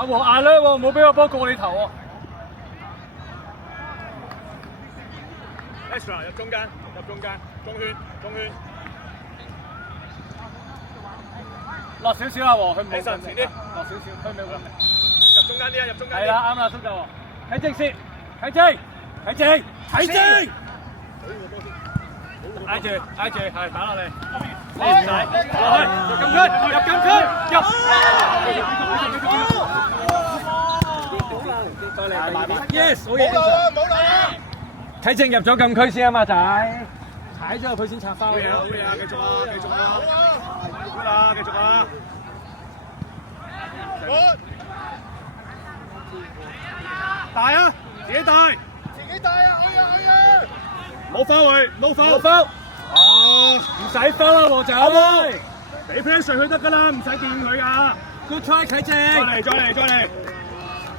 阿黃壓咧喎，冇俾個波過你頭喎。Extra 入中間，中圈。落少少啊，黃佢冇。起身前啲，落少少，佢冇咁。入中間啲啊，入中間啲。係啦，啱啦，叔就睇正先，睇正，挨住，係打落嚟，你唔使落去，入禁區，再嚟，yes， 好嘢，冇啦，睇正入咗禁區先啊嘛，仔，踩咗入去先插翻。好嘢，繼續啊，繼續啊，大啊，自己帶啊，去啊，冇foul，唔使分啦，黃仔，俾 pressure 佢得㗎啦，唔使見佢㗎。Good try，啟正，再嚟，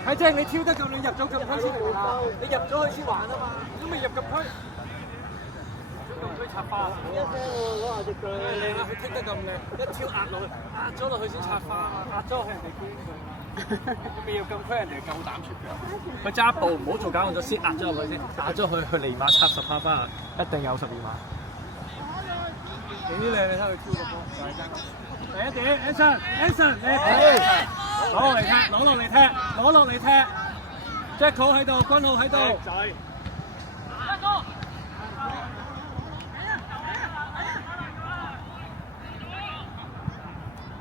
啟正，你挑得咁，你入咗禁區先嚟啦，你入咗去先玩啊嘛，都未入禁區。禁區插花，一聲喎，攞下隻腳，靚啊！佢踢得咁靚，一挑壓落去，壓咗落去先插花啊！壓咗去人哋邊佢，未入禁區人哋夠膽出腳，佢揸一步唔好做假動作，先壓咗落去先，壓咗佢尼馬插10花，一定有12碼。幾靚你睇佢挑個波，第一點 ，Anson， 你攞落嚟踢 ，Jacko 喺度，君浩喺度。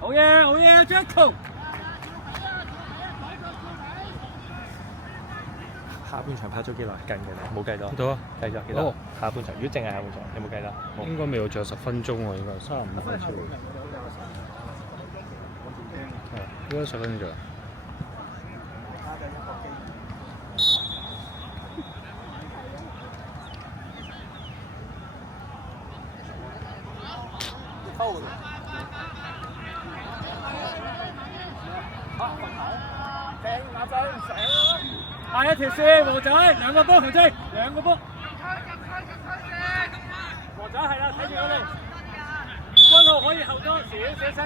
好嘢 ，Jacko！ 下半場拍咗幾耐？計唔計得？冇計到。到啊，計咗幾多？下半場，如果淨係下半場，有冇計得？應該未有，仲有10分鐘喎，應該35分出嚟。係，應該10分鐘。下一條線，黃仔兩個波球精，兩個波。黃仔係啦，睇住我哋。君浩可以後多少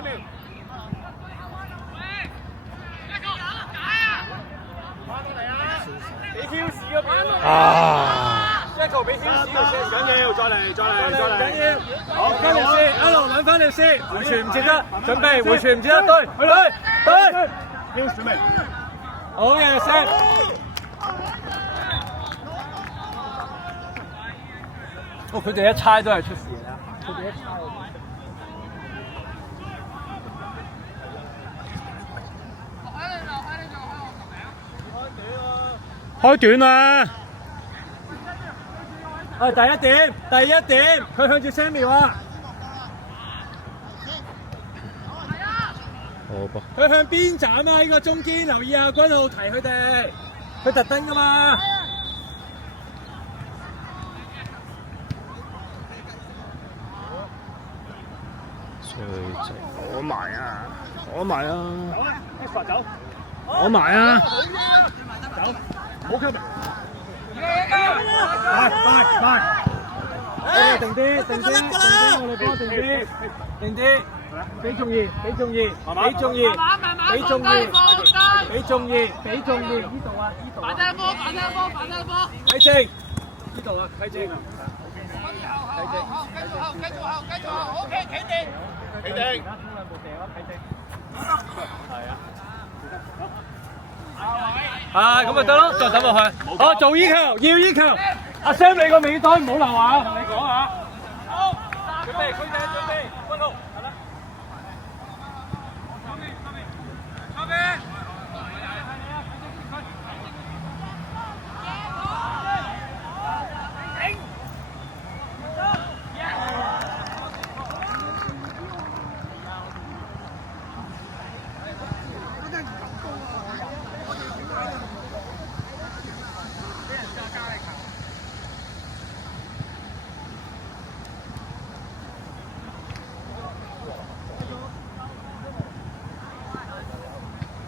秒。翻到嚟啊！俾 Hills 嗰邊啊 ！Jacko 俾 Hills 嘅先，唔緊要，再嚟。唔緊要，好，翻條線，一路揾翻條線，回傳唔接得，準備回傳唔接得，對。Hills 準備。好嘢 ，set。哦，佢哋一猜都係出事啦！佢哋一猜。開短啊！第一點，佢向住 Samuel 啊！好噃。佢向邊站啊？呢個中堅，留意啊！君浩提佢哋，佢特登噶嘛。攞埋啊！攞埋啊！走，攞埋啊！走，唔好吸。快！定啲，我哋幫定啲，俾中意，呢度啊，呢度啊，反正波，睇正，呢度啊，睇正啊，繼續後 ，OK， 企定。衝兩步掟啦，睇正，係啊。咁咪得咯，再等落去。好，做依球，要依球。阿 Sam， 你個尾袋唔好漏啊！同你講啊。好，準備，準備，君浩，係啦。左邊。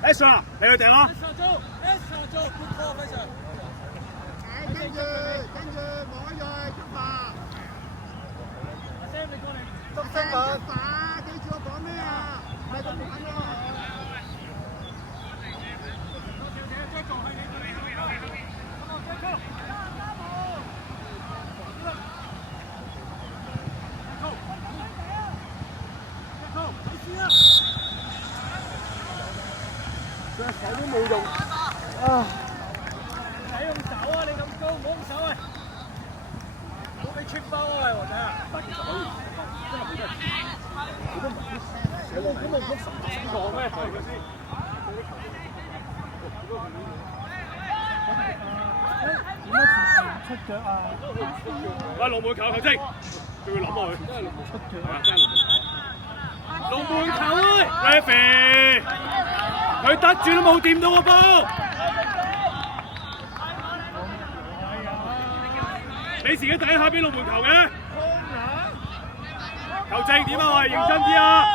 Extra， 你去掟啦。Extra 做 good call， 非常。跟住摸佢出發。阿 Sam， 你過嚟捉身板。記住我講咩啊？係咁玩喎。手都冇用。啊！使用手啊！你咁高，唔好用手啊！唔好俾穿包啊！我睇下。但其實可以，真係好多人，好多唔係寫我咁咪碌神仙講咩？係咪先？點解出腳啊？喂，龍門球球精，佢要諗落去。真係龍門出腳。係啊，真係龍門球啊 ！Referee， 佢得住都冇掂到個波。你自己睇下邊龍門球嘅。球證點啊？喂，認真啲啊！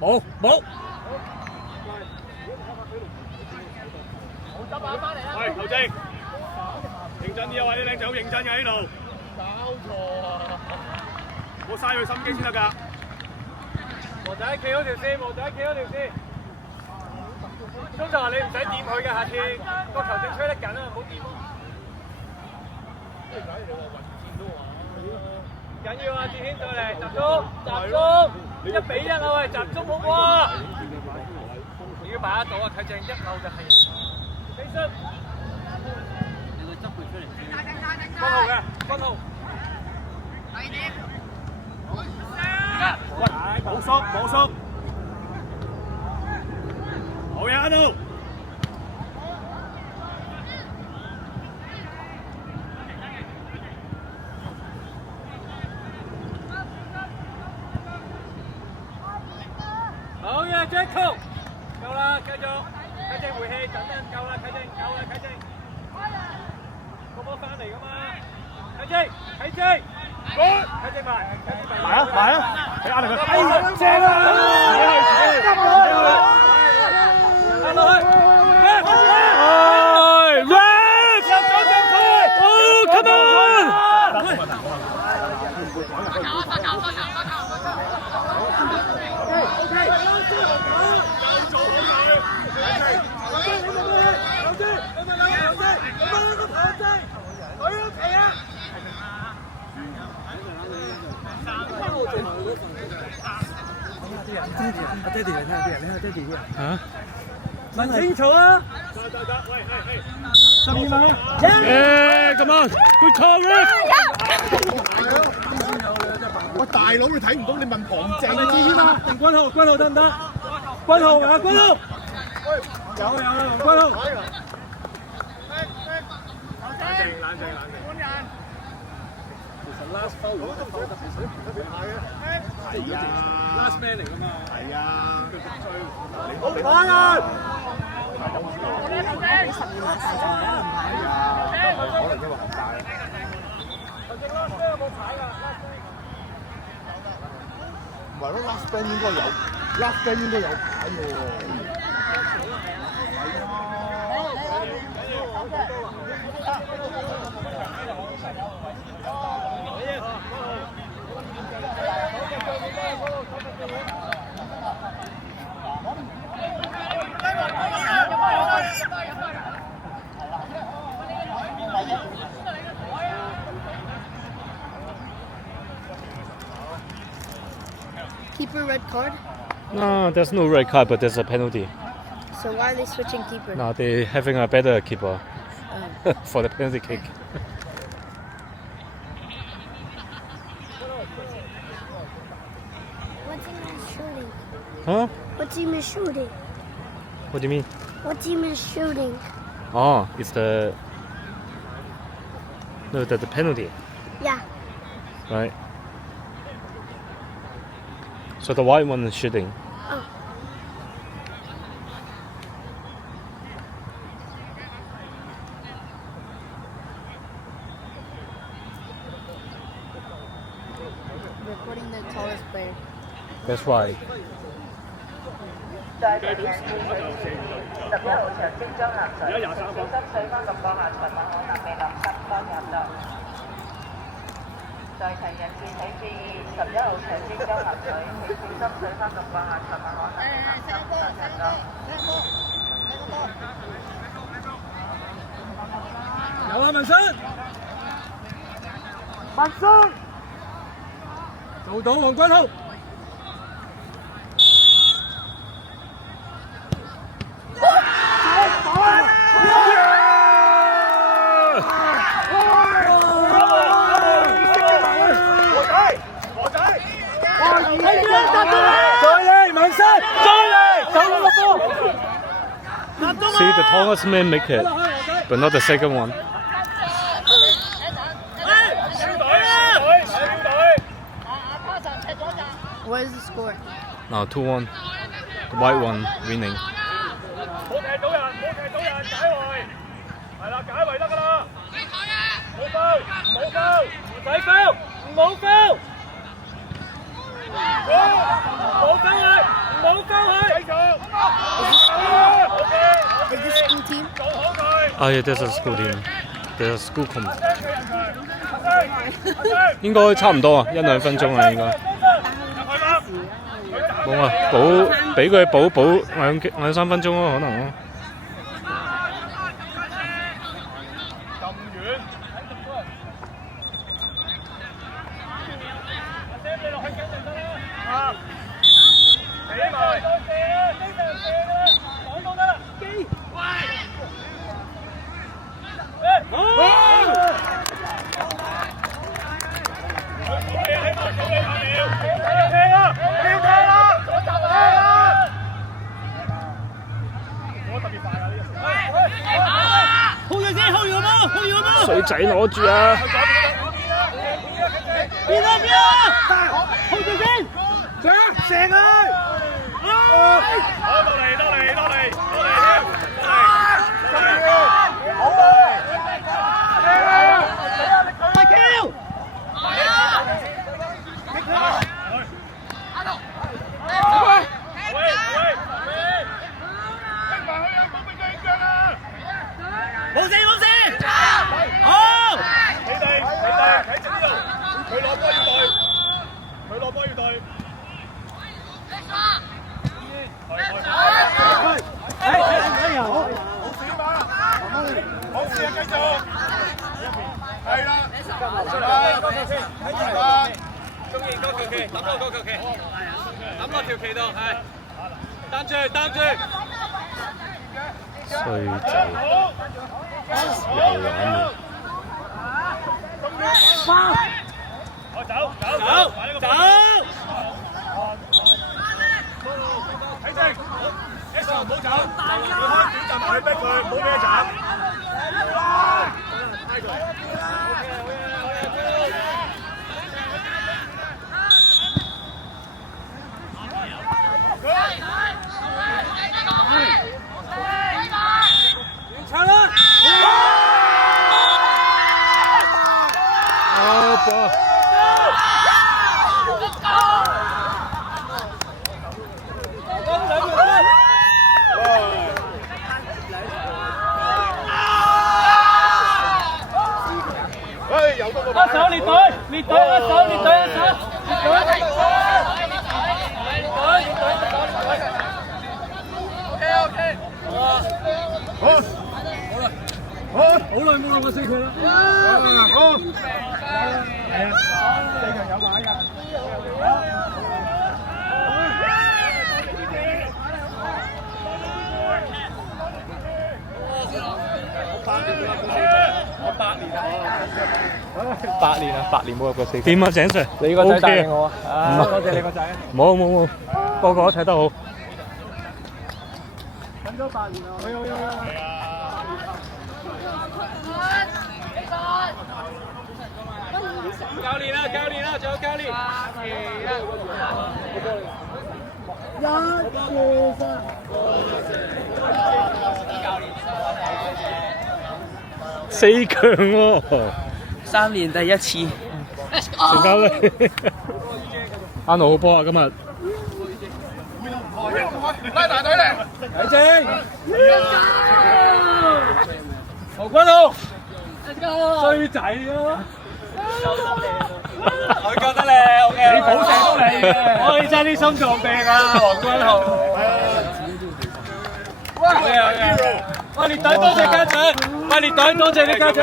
冇冇。喂，球證，認真啲啊！喂，啲靚仔好認真嘅喺度。搞錯啊！我嘥佢心機先得㗎。和仔企嗰條線，和仔企嗰條線。通常你唔使掂佢嘅，下次個球證吹得緊啊，唔好掂咯。緊要啊！志軒再嚟，集中，集中，1-1啊！喂，集中好喎。如果擺得到啊，睇正一漏就係。起身。你個執佢出嚟先。分號嘅，分號。喂，冇縮冇縮，好嘢喺度。好嘢 ，Jacko， 夠啦，繼續，啟正回氣，等陣夠啦，啟正夠啦，啟正，個波翻嚟噶嘛，啟正，啟正，啟正埋，埋啊埋啊，俾壓力佢。哎，正啊！翻落去，Red！ 哦，come on！ 嚇？問清楚啊！12碼，come on！Good call，Red！我大佬你睇唔到，你問旁證啊，知唔知啊？定軍號，軍號得唔得？軍號啊，軍號！有啦，軍號。冷靜。其實 last foul 如果都特別水平得比下嘅，即係而家 last man 嚟㗎嘛。係啊，好快啊！俾12碼大就唔得唔牌。係啊，可能因為紅大。頭先 last man 有冇牌㗎？唔係咯 ，last band 應該有，last band 應該有牌喎。Keeper red card? No, there's no red card, but there's a penalty. So why are they switching keeper? Now they're having a better keeper for the penalty kick. What team is shooting? Huh? What team is shooting? What do you mean? What team is shooting? Oh, it's the penalty, Yeah. right? So the white one is shooting. Oh. They're putting the tallest player. That's right. 在場人士取次11號場即將行水，小心水花及降下財物可能未淋濕，多謝合作。在場人士請注意，11號場即將行水，請小心水花及降下財物可能未淋濕，多謝合作。有啊，文生，文生。做到黃君浩。See the tallest man make it, but not the second one. What is the score? Now 2-1, the white one winning. 冇踢到人，解圍，係啦，解圍得㗎啦，冇foul，唔使foul，唔好foul，繼續。Is this school team? Oh yeah, there's a school team. There's a school comp. 應該差唔多啊，1-2分鐘啊應該。冇啊，俾佢補2-3分鐘咯，可能咯。水仔攞住啊！邊啊！控住先，射佢！好，到嚟。冇事，好。你哋喺正呢度，佢攞波要對。好事啊，繼續。係啦，中意嗰球旗，抌落嗰球旗，抌落條旗度，係。擔住。衰仔，有玩嘅。走！睇正 ，S 唔好走，要開短陣埋去逼佢，唔好俾佢斬。手列隊，一手。好耐冇落過4強啦。好。係啊，4強有買㗎。8年冇入過4強。點啊，井 Sir？你個仔帶領我啊！多謝你個仔。冇，個個都睇得好。等咗8年啦，好。教練啦，仲有教練。4強喎3年第一次。成交咧，阿奴好波啊！今日拉大隊嚟，睇正，何君浩，衰仔咯，我覺得你 OK， 你保證到你嘅，我哋爭啲心臟病啊，何君浩。喂，列隊多謝家長，列隊多謝你家長。